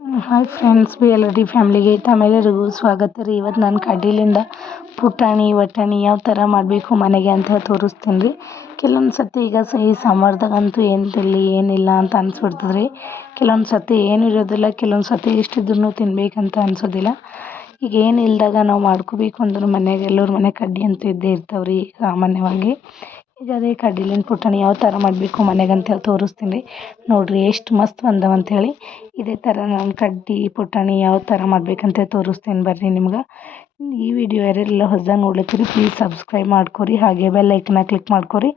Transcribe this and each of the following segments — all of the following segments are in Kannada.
Hi friends B L D ಫ್ಯಾಮ್ಲಿಗೆ ತಮ್ಮೆಲ್ಲರಿಗೂ ಸ್ವಾಗತ ರೀ. ಇವತ್ತು ನಾನು ಕಡ್ಡಿಲಿಂದ ಪುಟಾಣಿ, ವಟಾಣಿ ಯಾವ ಥರ ಮಾಡಬೇಕು ಮನೆಗೆ ಅಂತ ತೋರಿಸ್ತೀನಿ ರೀ. ಕೆಲವೊಂದು ಸರ್ತಿ ಈಗ ಸಹಿ ಈ ಸಮ್ಮರ್ದಾಗಂತೂ ಏನು ತಿನ್ನಲಿ ಏನಿಲ್ಲ ಅಂತ ಅನ್ಸ್ಬಿಡ್ತದೆ ರೀ. ಕೆಲವೊಂದು ಸರ್ತಿ ಏನು ಇರೋದಿಲ್ಲ, ಕೆಲವೊಂದು ಸರ್ತಿ ಇಷ್ಟಿದ್ರೂ ತಿನ್ಬೇಕಂತ ಅನ್ಸೋದಿಲ್ಲ. ಈಗ ಏನು ಇಲ್ಲದಾಗ ನಾವು ಮಾಡ್ಕೋಬೇಕು ಅಂದ್ರೆ ಮನೆಗೆ, ಎಲ್ಲರ ಮನೆ ಕಡ್ಡಿ ಅಂತೂ ಇದ್ದೇ ಇರ್ತಾವೆ ರೀ ಸಾಮಾನ್ಯವಾಗಿ. ಈಗ ಅದೇ ಪುಟಾಣಿ ಯಾವ ಥರ ಮಾಡಬೇಕು ಮನೆಗೆ ಅಂತೇಳಿ ತೋರಿಸ್ತೀನಿ ರೀ. ನೋಡಿರಿ ಎಷ್ಟು ಮಸ್ತ್ ಬಂದವ ಅಂಥೇಳಿ ಇದೇ ಥರ ನಾನು ಕಡ್ಡಿ, ಪುಟಾಣಿ ಯಾವ ಥರ ಮಾಡ್ಬೇಕಂತೇಳಿ ತೋರಿಸ್ತೀನಿ ಬರ್ರಿ ನಿಮ್ಗೆ. ಈ ವಿಡಿಯೋ ಯಾರೆಲ್ಲ ಹೊಸದಾಗಿ ನೋಡ್ಲತ್ತೀರಿ ಪ್ಲೀಸ್ ಸಬ್ಸ್ಕ್ರೈಬ್ ಮಾಡ್ಕೊರಿ, ಹಾಗೆ ಬೆಲ್ ಐಕನ್ನ ಕ್ಲಿಕ್ ಮಾಡ್ಕೊರಿ.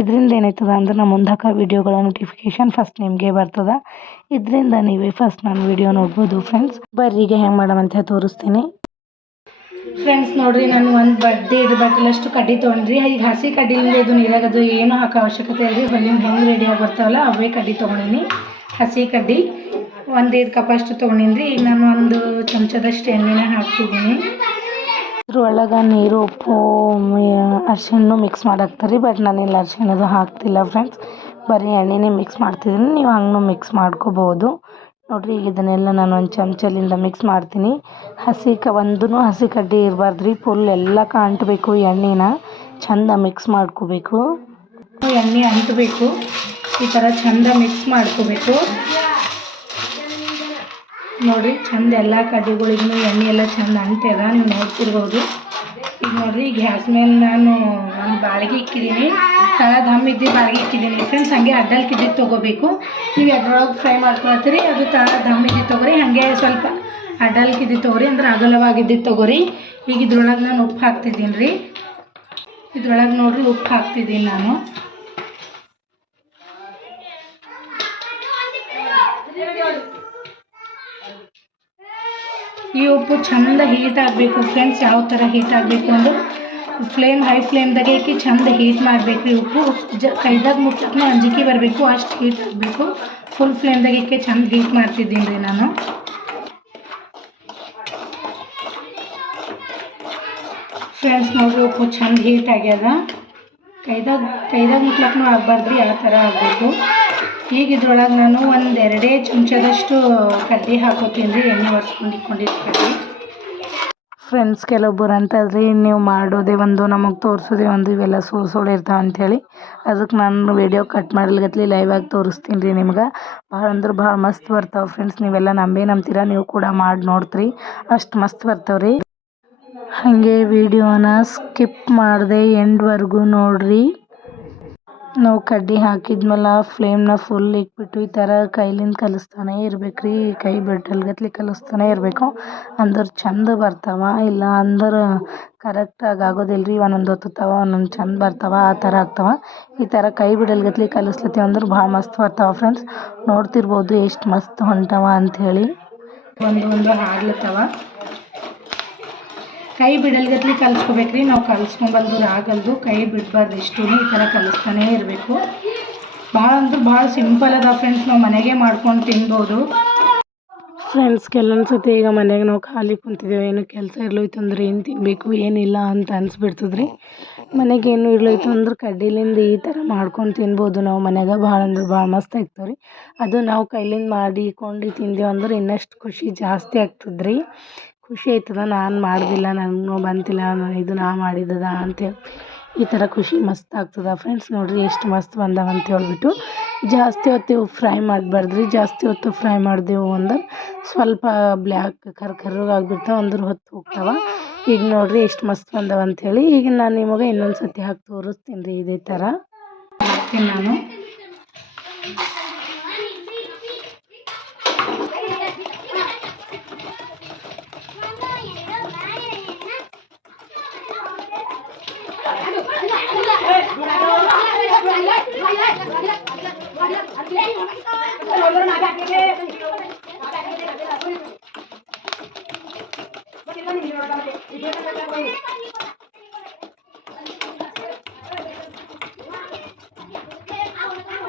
ಇದರಿಂದ ಏನಾಯ್ತದ ಅಂದ್ರೆ ನಮ್ಮ ಮುಂದಕ ವಿಡಿಯೋಗಳ ನೋಟಿಫಿಕೇಶನ್ ಫಸ್ಟ್ ನಿಮಗೆ ಬರ್ತದ. ಇದರಿಂದ ನೀವೇ ಫಸ್ಟ್ ನಾನು ವಿಡಿಯೋ ನೋಡ್ಬೋದು ಫ್ರೆಂಡ್ಸ್ ಬರ್ರಿ ಈಗ ಹೆಂಗೆ ಮಾಡಮಂತ ತೋರಿಸ್ತೀನಿ. ಫ್ರೆಂಡ್ಸ್ ನೋಡ್ರಿ, ನಾನು ಒಂದು ಬಡ್ಡಿ ಇದು ಬಟ್ಟಲಷ್ಟು ಕಡ್ಡಿ ತೊಗೊಂಡ್ರಿ. ಈಗ ಹಸಿ ಕಡ್ಡಿಲಿಂದ ಇದು ನೀರಾಗದು ಏನು ಹಾಕೋ ಅವಶ್ಯಕತೆ ಇರಲಿ ಹೊಲಿನ ಹೆಂಗೆ ರೆಡಿಯಾಗಿ ಬರ್ತಾವಲ್ಲ ಅವೇ ಕಡ್ಡಿ ತೊಗೊಂಡಿನಿ. ಹಸಿ ಕಡ್ಡಿ. ಒಂದು ಕಪ್ ಕಪ್ಪಷ್ಟು ತೊಗೊಂಡಿನಿ ಈಗ ನಾನು ಒಂದು ಚಮಚದಷ್ಟು ಎಣ್ಣೆನ ಹಾಕ್ತಿದ್ದೀನಿ. ಅದ್ರೊಳಗೆ ನೀರು, ಉಪ್ಪು ಅರ್ಶಿಣನು ಮಿಕ್ಸ್ ಮಾಡಾಕ್ತಾರೆ ಬಟ್ ನಾನಿಲ್ಲಿ ಅರಿಶಿಣದು ಹಾಕ್ತಿಲ್ಲ ಫ್ರೆಂಡ್ಸ್ ಬರೀ ಎಣ್ಣೆನೇ ಮಿಕ್ಸ್ ಮಾಡ್ತಿದ್ದೀನಿ. ನೀವು ಹಂಗೂ ಮಿಕ್ಸ್ ಮಾಡ್ಕೋಬೋದು. ನೋಡಿರಿ ಈಗ ಇದನ್ನೆಲ್ಲ ನಾನು ಒಂದು ಚಮಚಲಿಂದ ಮಿಕ್ಸ್ ಮಾಡ್ತೀನಿ. ಹಸಿ ಕ ಒಂದೂ ಹಸಿ ಕಡ್ಡಿ ಇರಬಾರ್ದು ರೀ ಫುಲ್ ಎಲ್ಲ ಅಂಟಬೇಕು ಎಣ್ಣೆನ ಚಂದ ಮಿಕ್ಸ್ ಮಾಡ್ಕೋಬೇಕು. ಎಣ್ಣೆ ಅಂಟಬೇಕು, ಈ ಥರ ಚಂದ ಮಿಕ್ಸ್ ಮಾಡ್ಕೋಬೇಕು. ನೋಡಿರಿ, ಚಂದ ಎಲ್ಲ ಕಡ್ಡಿಗಳಿಗೂ ಎಣ್ಣೆ ಎಲ್ಲ ಚಂದ ಅಂಟ್ಯದ, ನೀವು ನೋಡ್ತಿರ್ಬೋದು. ಈಗ ನೋಡ್ರಿ ಗ್ಯಾಸ್ ಮೇಲೆ ನಾನು ಒಂದು ಬಾಳಿಗೆ ಇಕ್ಕಿದ್ದೀನಿ ತಳ ದಮ್ ಇದ್ದಿದ್ದು ಬಾಳಿಗೆ ಇಕ್ಕಿದ್ದೀನಿ ಫ್ರೆಂಡ್ಸ್ ಹಂಗೆ ಅಡ್ಡಲ್ಕಿದ್ದಿದ್ದು ತೊಗೋಬೇಕು. ನೀವು ಅದ್ರೊಳಗೆ ಫ್ರೈ ಮಾಡ್ಕೊಳ್ತೀರಿ ಅದು ತಳ ದಮ್ ಇದ್ದಿದ್ದು ತೊಗೋರಿ. ಹಾಗೆ ಸ್ವಲ್ಪ ಅಡ್ಡಲ್ ಕಿದ್ದಿದ್ದು ತೊಗೊರಿ, ಅಂದ್ರೆ ಅಗಲವಾಗಿದ್ದಿದ್ದು ತೊಗೋರಿ. ಈಗ ಇದ್ರೊಳಗೆ ನಾನು ಉಪ್ಪು ಹಾಕ್ತಿದ್ದೀನಿ ರೀ. ಇದ್ರೊಳಗೆ ನೋಡ್ರಿ, ಉಪ್ಪು ಹಾಕ್ತಿದ್ದೀನಿ ನಾನು. ಈ ಉಪ್ಪು ಚಂದ ಹೀಟ್ ಆಗಬೇಕು ಫ್ರೆಂಡ್ಸ್ ಯಾವ ಥರ ಹೀಟ್ ಆಗಬೇಕು ಅಂದ್ರೆ ಫ್ಲೇಮ್ ಹೈ ಫ್ಲೇಮ್ದಾಗೆ ಇಕ್ಕಿ ಚಂದ ಹೀಟ್ ಮಾಡಬೇಕು ರೀ ಉಪ್ಪು. ಜ, ಕೈದಾಗ ಮುಟ್ಟಕ್ಕೆ ಅಂಜಿಕೆ ಬರಬೇಕು, ಅಷ್ಟು ಹೀಟ್ ಆಗಬೇಕು. ಫುಲ್ ಫ್ಲೇಮ್ದಾಗ ಇಕ್ಕಿ ಚಂದ ಹೀಟ್ ಮಾಡ್ತಿದ್ದೀನಿ ರೀ ನಾನು. ಫ್ರೆಂಡ್ಸ್ ನೋಡಿರಿ ಉಪ್ಪು ಚಂದ ಹೀಟ್ ಆಗ್ಯದ. ಕೈದಾಗ ಕೈದಾಗ ಮುಟ್ಲಕ್ಕೂ ಆಗಬಾರ್ದು ರೀ, ಆ ಥರ ಆಗಬೇಕು. ಈಗ ಇದ್ರೊಳಗೆ ನಾನು ಒಂದು ಎರಡೇ ಚಮಚದಷ್ಟು ಕಡ್ಡಿ ಹಾಕೋತೀನಿ ರೀ, ಎಣ್ಣೆ ಒರೆಸ್ಕೊಂಡು ಇಟ್ಕೊಂಡಿದ್ದು ಕಡ್ಡಿ ಫ್ರೆಂಡ್ಸ್ ಕೆಲವೊಬ್ಬರು ಅಂತದ್ರಿ ನೀವು ಮಾಡೋದೇ ಒಂದು, ನಮಗೆ ತೋರಿಸೋದೇ ಒಂದು, ಇವೆಲ್ಲ ಸುಳ್ಳು ಸುಳ್ಳು ಇರ್ತಾವೆ ಅಂಥೇಳಿ. ಅದಕ್ಕೆ ನಾನು ವೀಡಿಯೋ ಕಟ್ ಮಾಡ್ಲಿಗತ್ಲಿ ಲೈವ್ ಆಗಿ ತೋರಿಸ್ತೀನಿ ರೀ ನಿಮ್ಗೆ. ಭಾಳ ಅಂದ್ರೆ ಭಾಳ ಮಸ್ತ್ ಬರ್ತಾವೆ ಫ್ರೆಂಡ್ಸ್ ನೀವೆಲ್ಲ ನಂಬೇ ನಂಬ್ತೀರ, ನೀವು ಕೂಡ ಮಾಡಿ ನೋಡ್ತೀರಿ. ಅಷ್ಟು ಮಸ್ತ್ ಬರ್ತಾವೆ ರೀ. ಹಾಗೆ ವಿಡಿಯೋನ ಸ್ಕಿಪ್ ಮಾಡದೆ ಎಂಡ್ವರೆಗೂ ನೋಡಿರಿ. ನಾವು ಕಡ್ಡಿ ಹಾಕಿದ್ಮೇಲೆ ಫ್ಲೇಮ್ನ ಫುಲ್ ಇಟ್ಬಿಟ್ಟು ಈ ಥರ ಕೈಲಿಂದ ಕಲಿಸ್ತಾನೆ ಇರ್ಬೇಕು ರೀ ಕೈ ಬಿಡಲ್ಗತ್ಲಿ ಕಲಿಸ್ತಾನೆ ಇರಬೇಕು. ಅಂದ್ರೆ ಚಂದ ಬರ್ತಾವೆ. ಇಲ್ಲ ಅಂದ್ರೆ ಕರೆಕ್ಟಾಗಿ ಆಗೋದಿಲ್ಲ ರೀ ಒಂದೊಂದು ಹೊತ್ತುತ್ತಾವ ಒಂದೊಂದು ಚಂದ ಬರ್ತಾವೆ. ಆ ಥರ ಆಗ್ತಾವೆ. ಈ ಥರ ಕೈ ಬಿಡಲ್ಗತ್ಲಿ ಕಲಿಸ್ಲತ್ತೀವಿ ಅಂದ್ರೆ ಭಾಳ ಮಸ್ತ್ ಬರ್ತಾವ ಫ್ರೆಂಡ್ಸ್ ನೋಡ್ತಿರ್ಬೋದು ಎಷ್ಟು ಮಸ್ತ್ ಹೊಂಟವ ಅಂಥೇಳಿ ಒಂದು ಒಂದು ಹಾಡ್ಲತ್ತವ. ಕೈ ಬಿಡಲ್ಗತ್ಲಿ ಕಲಿಸ್ಕೋಬೇಕು ರೀ ನಾವು ಕಲಿಸ್ಕೊಂಬಂದು ಆಗಲ್ದು ಕೈ ಬಿಡಬಾರ್ದು ಇಷ್ಟು ಈ ಥರ ಕಲಿಸ್ತಾನೇ ಇರಬೇಕು. ಭಾಳ ಅಂದ್ರೆ ಭಾಳ ಸಿಂಪಲ್ ಅದ ಫ್ರೆಂಡ್ಸ್ ನಾವು ಮನೆಗೆ ಮಾಡ್ಕೊಂಡು ತಿನ್ಬೋದು. ಫ್ರೆಂಡ್ಸ್ ಕೆಲವೊಂದು ಸತಿ ಈಗ ಮನೆಗೆ ನಾವು ಖಾಲಿ ಕುಂತಿದ್ದೇವೆ ಏನು ಕೆಲಸ ಇರ್ಲೋಯ್ತು ಅಂದ್ರೆ ಏನು ತಿನ್ನಬೇಕು ಏನಿಲ್ಲ ಅಂತ ಅನ್ಸ್ಬಿಡ್ತದ್ರಿ. ಮನೆಗೆ ಏನು ಇರ್ಲೋಯ್ತು ಅಂದ್ರೆ ಕಡ್ಡಿಲಿಂದ ಈ ಥರ ಮಾಡ್ಕೊಂಡು ತಿನ್ಬೋದು ನಾವು ಮನೆಗೆ. ಭಾಳ ಅಂದ್ರೆ ಭಾಳ ಮಸ್ತ್ ಆಗ್ತವೆ ರೀ ಅದು ನಾವು ಕೈಲಿಂದ ಮಾಡಿಕೊಂಡು ತಿಂದೇವು ಅಂದ್ರೆ ಇನ್ನಷ್ಟು ಖುಷಿ ಜಾಸ್ತಿ ಆಗ್ತದ್ರಿ. ಖುಷಿ ಆಯ್ತದ, ನಾನು ಮಾಡ್ದಿಲ್ಲ, ನನಗೂ ಬಂತಿಲ್ಲ ನಾನು ಇದು ನಾ ಮಾಡಿದ್ದದ ಅಂತೇಳಿ ಈ ಥರ ಖುಷಿ ಮಸ್ತ್ ಆಗ್ತದ ಫ್ರೆಂಡ್ಸ್ ನೋಡಿರಿ, ಎಷ್ಟು ಮಸ್ತ್ ಬಂದಾವ ಅಂತ ಹೇಳ್ಬಿಟ್ಟು ಜಾಸ್ತಿ ಹೊತ್ತು ಫ್ರೈ ಮಾಡಬಾರ್ದ್ರಿ, ಜಾಸ್ತಿ ಹೊತ್ತು ಫ್ರೈ ಮಾಡಿದೆವು ಅಂದ್ರೆ ಸ್ವಲ್ಪ ಬ್ಲ್ಯಾಕ್ ಕರ್ ಕರ್ರಗೆ ಆಗ್ಬಿಡ್ತಾವೆ, ಅಂದ್ರೆ ಹೊತ್ತು ಹೋಗ್ತಾವ. ಈಗ ನೋಡಿರಿ ಎಷ್ಟು ಮಸ್ತ್ ಬಂದಾವ ಅಂಥೇಳಿ ಈಗ ನಾನು ನಿಮಗೆ ಇನ್ನೊಂದು ಸತಿ ಹಾಕಿ ತೋರಿಸ್ತೀನಿ ರೀ ಇದೇ ಥರ ನಾನು.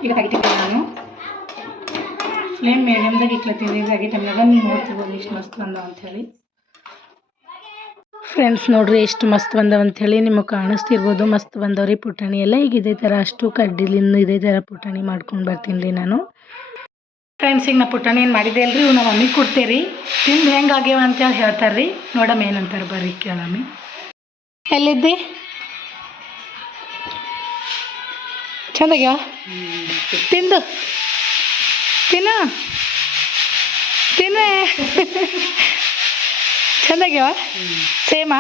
ಈಗ ತೆಗಿತೀನಿ ನಾನು. ಫ್ಲೇಮ್ ಮೀಡಿಯಮ್ದಾಗ ಇಕ್ಲತ್ತೀನಿ ಟೈಮ್ನಾಗ ನೀವು ನೋಡ್ತಿರ್ಬೋದು ಮಸ್ತ್ ಬಂದಾವ ಅಂಥೇಳಿ ಫ್ರೆಂಡ್ಸ್ ನೋಡ್ರಿ ಎಷ್ಟು ಮಸ್ತ್ ಬಂದವ ಅಂಥೇಳಿ ನಿಮಗೆ ಕಾಣಿಸ್ತಿರ್ಬೋದು. ಮಸ್ತ್ ಬಂದವ್ರಿ ಪುಟಾಣಿ ಎಲ್ಲ. ಈಗ ಇದೇ ಥರ ಅಷ್ಟು ಕಡ್ಡಿಲಿಂದ ಇದೇ ಥರ ಪುಟಾಣಿ ಮಾಡ್ಕೊಂಡು ಬರ್ತೀನಿ ರೀ ನಾನು. ಫ್ರೆಂಡ್ಸ್ ಈಗ ನಾ ಪುಟಾಣಿ ಏನು ಮಾಡಿದ್ದೆ ಅಲ್ರಿ? ಇವು ನಮ್ಮ ಮಮ್ಮಿಗೆ ಕೊಡ್ತೇರಿ. ತಿಂದು ಹೆಂಗೆ ಆಗ್ಯಾವ ಅಂತೇಳಿ ಹೇಳ್ತಾರೆ ರೀ ನೋಡಮ್ಮ ಏನಂತಾರೆ ಬರ್ರಿ ಕೇಳಮ್ಮಿ ಎಲ್ಲಿದ್ದಿ? ಚಂದಾಗ್ಯಾವ? ತಿಂದು. ತಿನ್ನ. ತಿನ್ನ ಚಂದಾಗ್ಯಾವ? ಸೇಮಾ?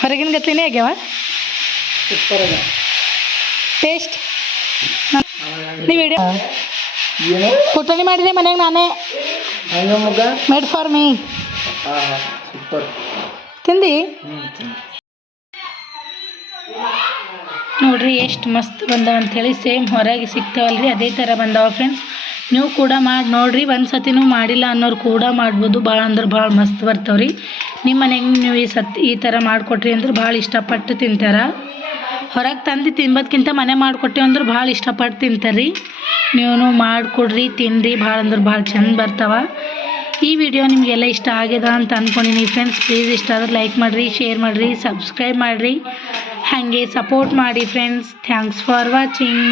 ಹೊರಗಿನ ಗತಿನೇ ಆಗ್ಯಾವ? ಟೇಸ್ಟ್ ನೀವು ವಿಡಿಯೋ ಪುಟಾಣಿ ಮಾಡಿದೆ ಮನೆಗೆ ನಾನೇ. ಮೇಡ್ ಫಾರ್ ಮೀ ತಿಂದು? ನೋಡ್ರಿ ಎಷ್ಟು ಮಸ್ತ್ ಬಂದಾವ ಅಂಥೇಳಿ ಸೇಮ್ ಹೊರಗೆ ಸಿಗ್ತಾವಲ್ರಿ ಅದೇ ಥರ ಬಂದವ ಫ್ರೆಂಡ್ಸ್ ನೀವು ಕೂಡ ಮಾಡಿ ನೋಡ್ರಿ ಒಂದು ಸತಿನೂ ಮಾಡಿಲ್ಲ ಅನ್ನೋರು ಕೂಡ ಮಾಡ್ಬೋದು. ಭಾಳ ಅಂದ್ರೆ ಭಾಳ ಮಸ್ತ್ ಬರ್ತಾವ್ರಿ. ನಿಮ್ಮ ಮನೆಗೆ ನೀವು ಈ ಸತ್ ಈ ಥರ ಮಾಡಿಕೊಟ್ರಿ ಅಂದ್ರೆ ಭಾಳ ಇಷ್ಟಪಟ್ಟು ತಿಂತಾರ. ಹೊರಗೆ ತಂದು ತಿನ್ಬೋದ್ಕಿಂತ ಮನೆ ಮಾಡಿಕೊಟ್ಟೆ ಅಂದ್ರೆ ಭಾಳ ಇಷ್ಟಪಟ್ಟು ತಿಂತಾರೆ ನೀವು ಮಾಡಿಕೊಡ್ರಿ ತಿನ್ನಿರಿ ಭಾಳ ಅಂದ್ರೆ ಭಾಳ ಚಂದ ಬರ್ತಾವ. ಈ ವಿಡಿಯೋ ನಿಮಗೆಲ್ಲ ಇಷ್ಟ ಆಗ್ಯದ ಅಂತ ಅಂದ್ಕೊಂಡಿನಿ ಫ್ರೆಂಡ್ಸ್ ಪ್ಲೀಸ್ ಇಷ್ಟ ಆದ್ರೆ ಲೈಕ್ ಮಾಡಿರಿ ಶೇರ್ ಮಾಡಿರಿ ಸಬ್ಸ್ಕ್ರೈಬ್ ಮಾಡಿರಿ. ಹಾಗೆ ಸಪೋರ್ಟ್ ಮಾಡಿ ಫ್ರೆಂಡ್ಸ್ ಥ್ಯಾಂಕ್ಸ್ ಫಾರ್ ವಾಚಿಂಗ್